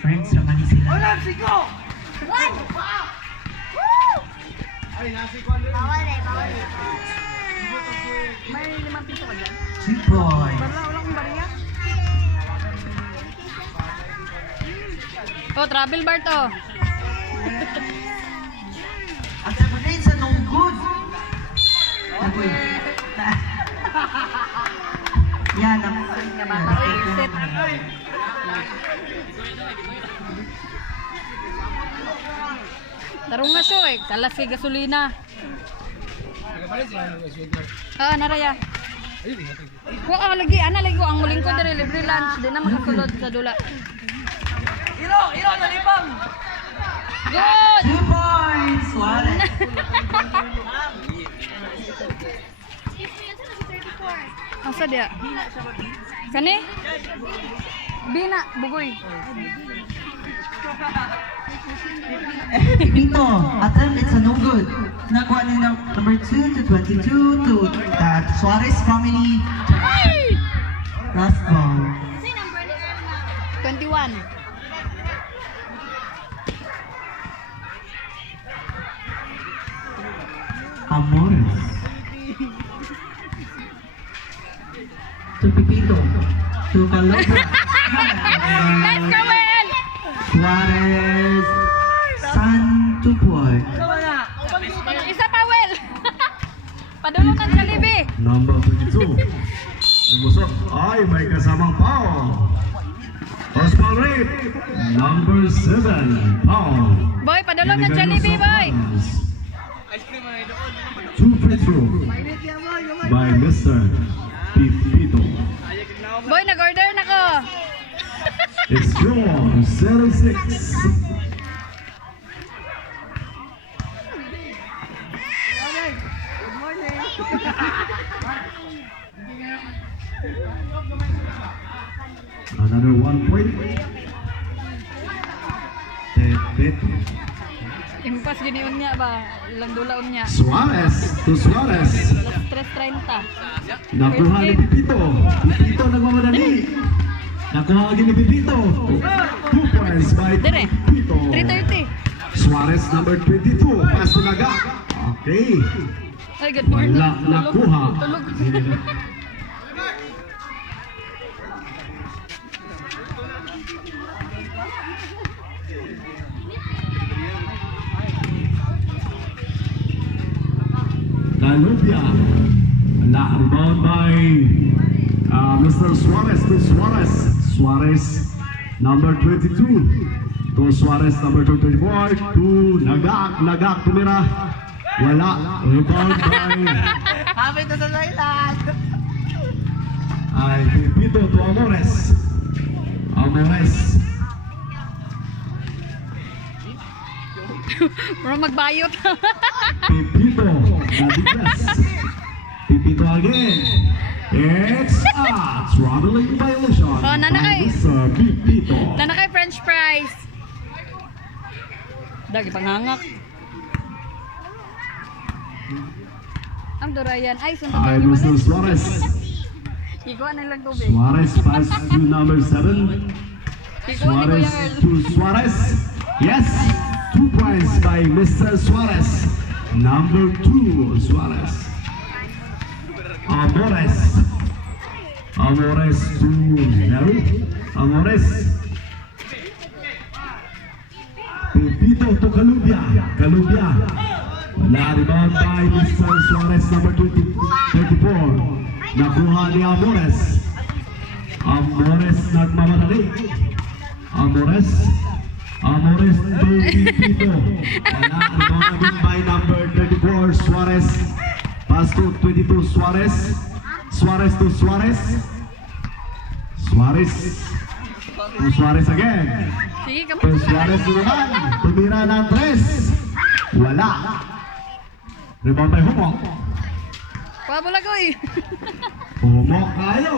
Friends, naman sila. Wala, sigo! One! Ay, nasi ko ano. Bawal eh, bawal eh. May 5 piso ka dyan? 2 points. Wala akong bariya. Oh, travel bar to. Ang sabi na yun sa no good. Agoy. Yan, ang Set. Tarong nga siya eh. Kalas kay gasolina. Naraya. Wa lagi lagi ko ang muling ko dire libre lunch di na makasulod sa dula. Iro, nalibang! Good. 2 points. Suarez. Asa dia? Kani? Bina, bugoy. Pipito, attempt, it's a no good. Nakuha ni number 2 to 22 to that Suarez family. Last ball. 21. Amores. To Pipito. To Calabra. Let's go, Will! Suarez. San 2 points. Isa pa, Will! Padulong ng Jollibee. Number 22. Lumusok ay may kasamang foul. Osmal Rip. Number 7. Foul. Boy, padulong ng Jollibee, boy! 2 free throw by Mr. Pipito. Boy, nag-order na ko. It's drawn 0-6. Another 1 point. Tete. Impas giniun niya ba? Ilang dulaon niya. Suarez to Suarez. Alas 3:30. Nakuha ni Pipito. Pipito nagmamadali. Nakuha lagi ni Pipito. 2 points by Dire. Pipito. 3:30. Suarez number 22. Pass to Naga. Okay. Ay, good morning. Wala nakuha. Tulog. Calubia. Wala. Rebound by Mr. Suarez to Suarez. Suarez number 22. To Suarez number 24. To Nagak. Nagak tumira. Wala. Rebound by Habit na sa Thailand! ay Pipito to Amores. Amores. Bro, magbayot. Pipito. Nadigas. Pipito again. It's a traveling violation Oh, nanakay. by Mr. Pipito. Tana kay French fries. Dagi panghangak. Ang durayan. Ay, sunod Ay yung Mr. Suarez. Iguan na lang tubig. Suarez pass to number 7. Iguan ni Suarez Kuya Earl. to Suarez. Yes. 2 points by Mr. Suarez. Number 2, Suarez. Amores. Amores to Neri. Amores. Pipito to Calubia. Calubia. Wala rebound by Mr. Suarez, number 34. Nakuha ni Amores. Amores nagmamadali. Amores. Amores to Pipito. Wala rebound again by number 34, Suarez. Pass to 22, Suarez. Suarez to Suarez. Suarez. To Suarez again. Sige, To kamu. Suarez naman. Tumira ng 3. Wala. Rebound by Humok. Pabula ko eh. Humok kayo.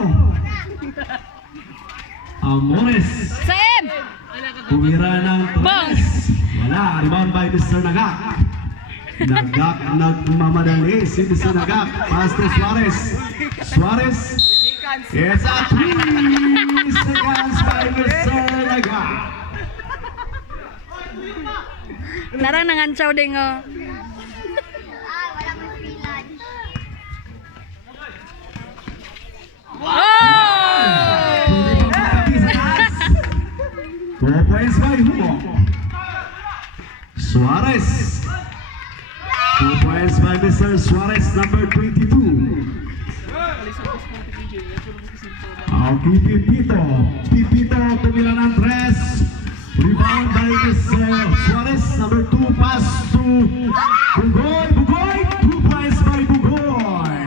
Amores. Sam! Tumira ng Bang! 3. Wala. Rebound by Mr. Nagak. Nagak nagmamadali si Mr. Nagak. Pass to Suarez. Suarez. seconds. It's a 3 seconds by Mr. Naga. Narang nangantsaw din oh. Wala mo free lunch. Oh! 2 points by Hugo. Suarez. 2 points by Mr. Suarez, number 22. Aquí Pipito. Pipito tumira ng 3. Rebound by Mr. Suarez, number 2. Pass to Bugoy. Bugoy. 2 points by Bugoy.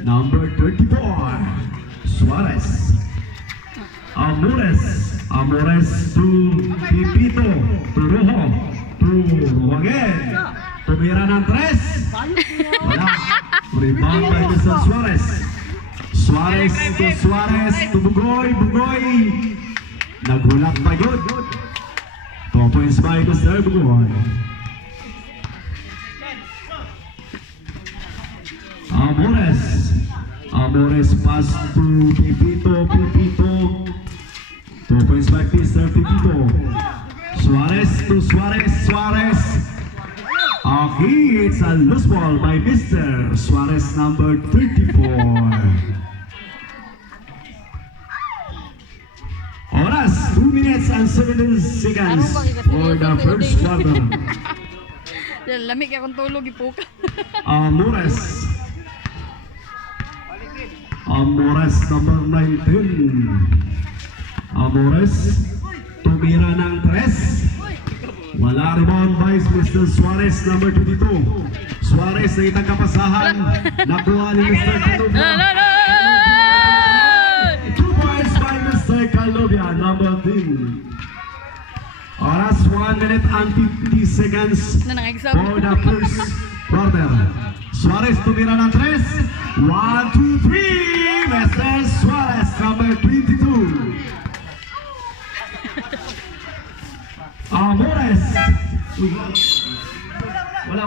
Number 34. Suarez. Amores to Pipito. To Rojo. To Rojo again. Tumira ng 3. Wala. Rebound by Mr. Suarez. Suarez to Bugoy. Bugoy. Nagulat pa yun. 2 points by Mr. Bugoy. Amores pass to Pipito. 2 points by Mr. Pipito. Suarez to Suarez. Okay, it's a loose ball by Mr. Suarez, number 34. Oras, 2 minutes and 17 seconds for the first quarter. Lamig akong tulog ipuka. Amores, number 19. Amores, tumira ng 3. Wala rebound by Mr. Suarez, number 22. Suarez na itang kapasahan. Nakuha ni Mr. Calobia. 2 points by Mr. Calobia, number 3. Oras 1 minute and 50 seconds for the first quarter. Suarez tumira ng 3. 1, 2, 3. Mr. Suarez, number 22. Amores. Wala.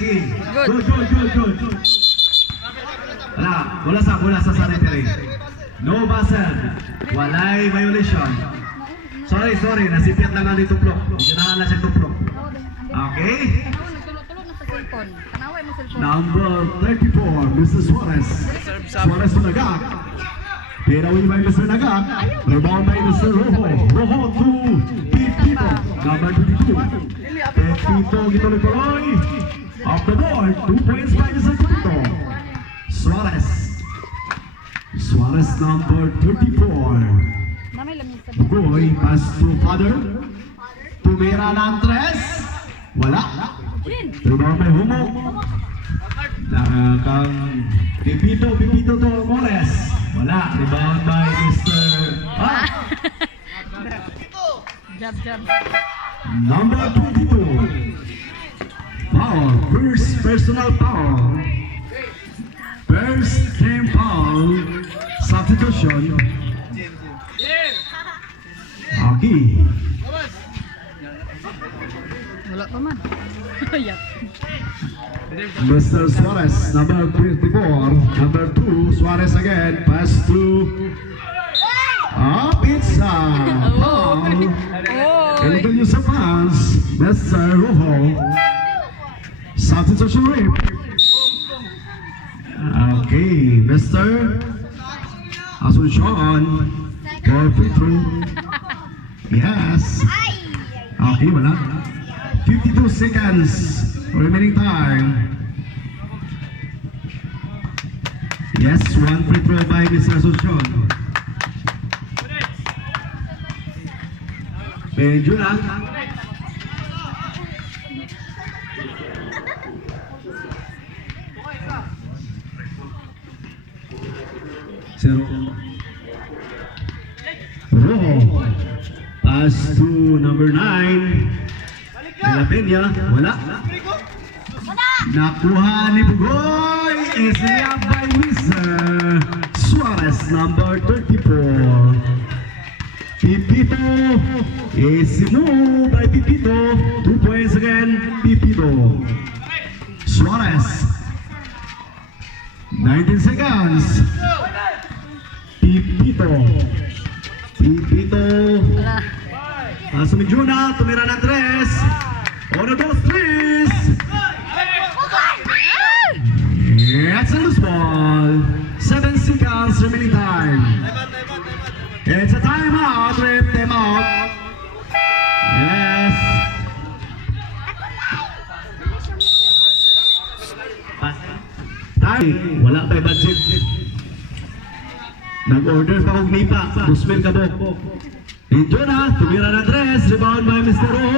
Sige. Good. Wala sa sanitary. No buzzer. Walay violation. Sorry. Nasipyat lang ang dito plok. Ginahan na siya tuplok. Okay. Tulog na sa cellphone. Kanaway mo cellphone. Number 34, Mr. Suarez. Suarez to Nagak. Pinawin by Mr. Nagak. Rebound by Mr. Rojo to Pipito. Number 22. Pipito gituloy-tuloy. Off the board. 2 points by Mr. Pipito. Suarez number 34. Namay lamig sa Bugoy pass to father. Tumira ng 3. Wala. Rebound by Humo. Kang Pipito to Amores. Wala. Rebound by Mr. Jab. Number 22. Foul. First personal foul. First team foul. Substitution. Aki. Wala pa man. Yap. Mr. Suarez, number 54. Number 2, Suarez again. Pass to it's a foul. Illegal use of hands. Mr. Rojo. Substitution rip. Okay, Mr. Asuncion. For free throw. Yes. Okay, wala. 52 seconds remaining time. Yes, 1 free throw by Mr. Asuncion. Medyo lang. Zero. Rojo. Pass to number 9. De La Peña. Wala. Nakuha ni Bugoy. Is up by Mr. Suarez, number 34. Pipito is moved by Pipito. 2 points again, Pipito. Suarez. 19 seconds. Pipito. Wala. Sumidjuna, tumira ng 3. 1, 2, 3. It's a loose ball. 7 seconds remaining time. It's a timeout, ref, timeout. Yes. Time. Wala pa budget. Nag-order pa kong nipa. Guzmel Cabok. Ito na, tumira na 3. Rebound by Mr. O.